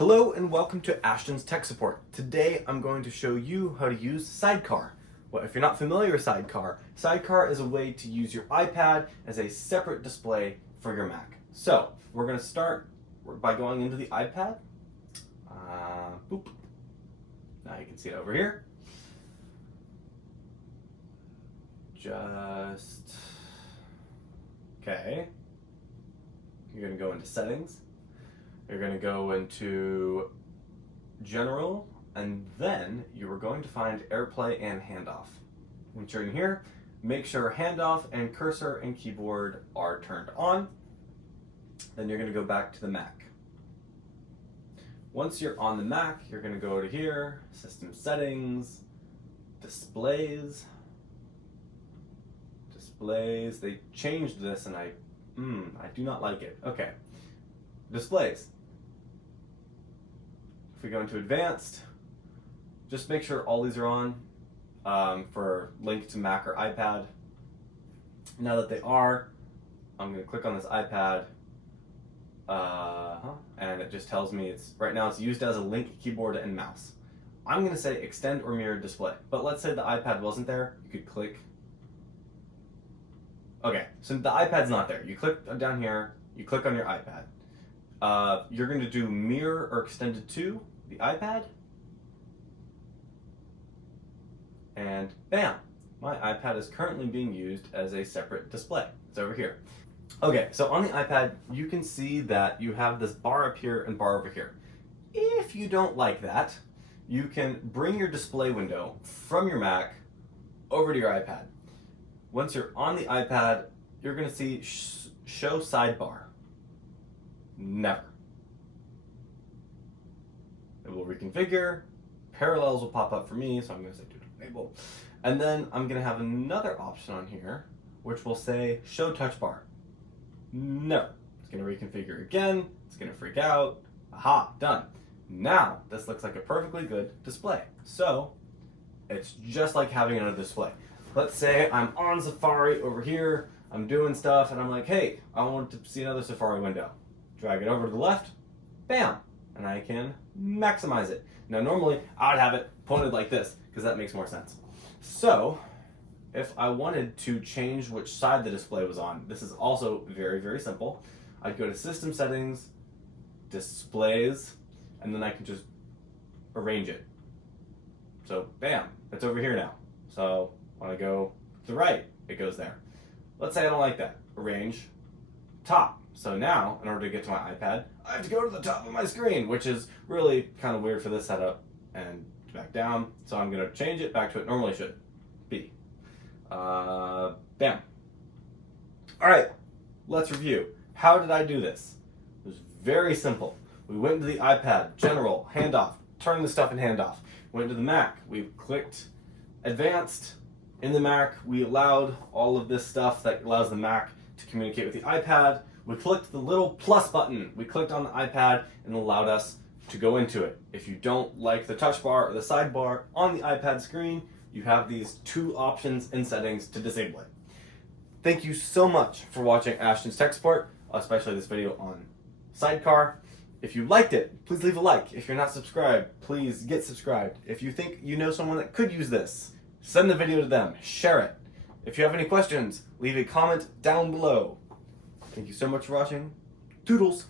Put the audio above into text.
Hello and welcome to Ashton's Tech Support. Today I'm going to show you how to use Sidecar. Well, if you're not familiar with Sidecar, Sidecar is a way to use your iPad as a separate display for your Mac. So we're going to start by going into the iPad. Boop. Now you can see it over here. Okay. You're going to go into Settings. You're going to go into General, and then you are going to find AirPlay and Handoff. Once you're in here, make sure Handoff and Cursor and Keyboard are turned on. Then you're going to go back to the Mac. Once you're on the Mac, you're going to go to here, System Settings, Displays. They changed this and I do not like it. Okay. Displays. If we go into Advanced, just make sure all these are on for link to Mac or iPad. Now that they are, I'm going to click on this iPad and it just tells me right now it's used as a link keyboard and mouse. I'm going to say extend or mirror display, but let's say the iPad wasn't there, you could click. Okay, so the iPad's not there. You click down here, you click on your iPad. You're going to do mirror or extended to the iPad. And bam, my iPad is currently being used as a separate display. It's over here. Okay, so on the iPad, you can see that you have this bar up here and bar over here. If you don't like that, you can bring your display window from your Mac over to your iPad. Once you're on the iPad, you're going to see Show Sidebar. Never. It will reconfigure. Parallels will pop up for me, so I'm going to say do enable. And then I'm going to have another option on here, which will say Show Touch Bar. No. It's going to reconfigure again. It's going to freak out. Aha, done. Now, this looks like a perfectly good display. So, it's just like having another display. Let's say I'm on Safari over here, I'm doing stuff, and I'm like, hey, I want to see another Safari window. Drag it over to the left, bam, and I can maximize it. Now normally, I would have it pointed like this, because that makes more sense. So, if I wanted to change which side the display was on, this is also very, very simple. I'd go to System Settings, Displays, and then I can just arrange it. So, bam, it's over here now. So, when I go to the right, it goes there. Let's say I don't like that. Arrange, top. So now, in order to get to my iPad, I have to go to the top of my screen, which is really kind of weird for this setup, and back down. So I'm going to change it back to what it normally should be. Bam. All right, let's review. How did I do this? It was very simple. We went into the iPad, General, Handoff, turn the stuff in Handoff. Went to the Mac, we clicked Advanced. In the Mac, we allowed all of this stuff that allows the Mac to communicate with the iPad. We clicked the little plus button. We clicked on the iPad and allowed us to go into it. If you don't like the touch bar or the sidebar on the iPad screen, you have these two options in settings to disable it. Thank you so much for watching Ashton's Tech Support, especially this video on Sidecar. If you liked it, please leave a like. If you're not subscribed, please get subscribed. If you think you know someone that could use this, send the video to them, share it. If you have any questions, leave a comment down below. Thank you so much for watching. Toodles!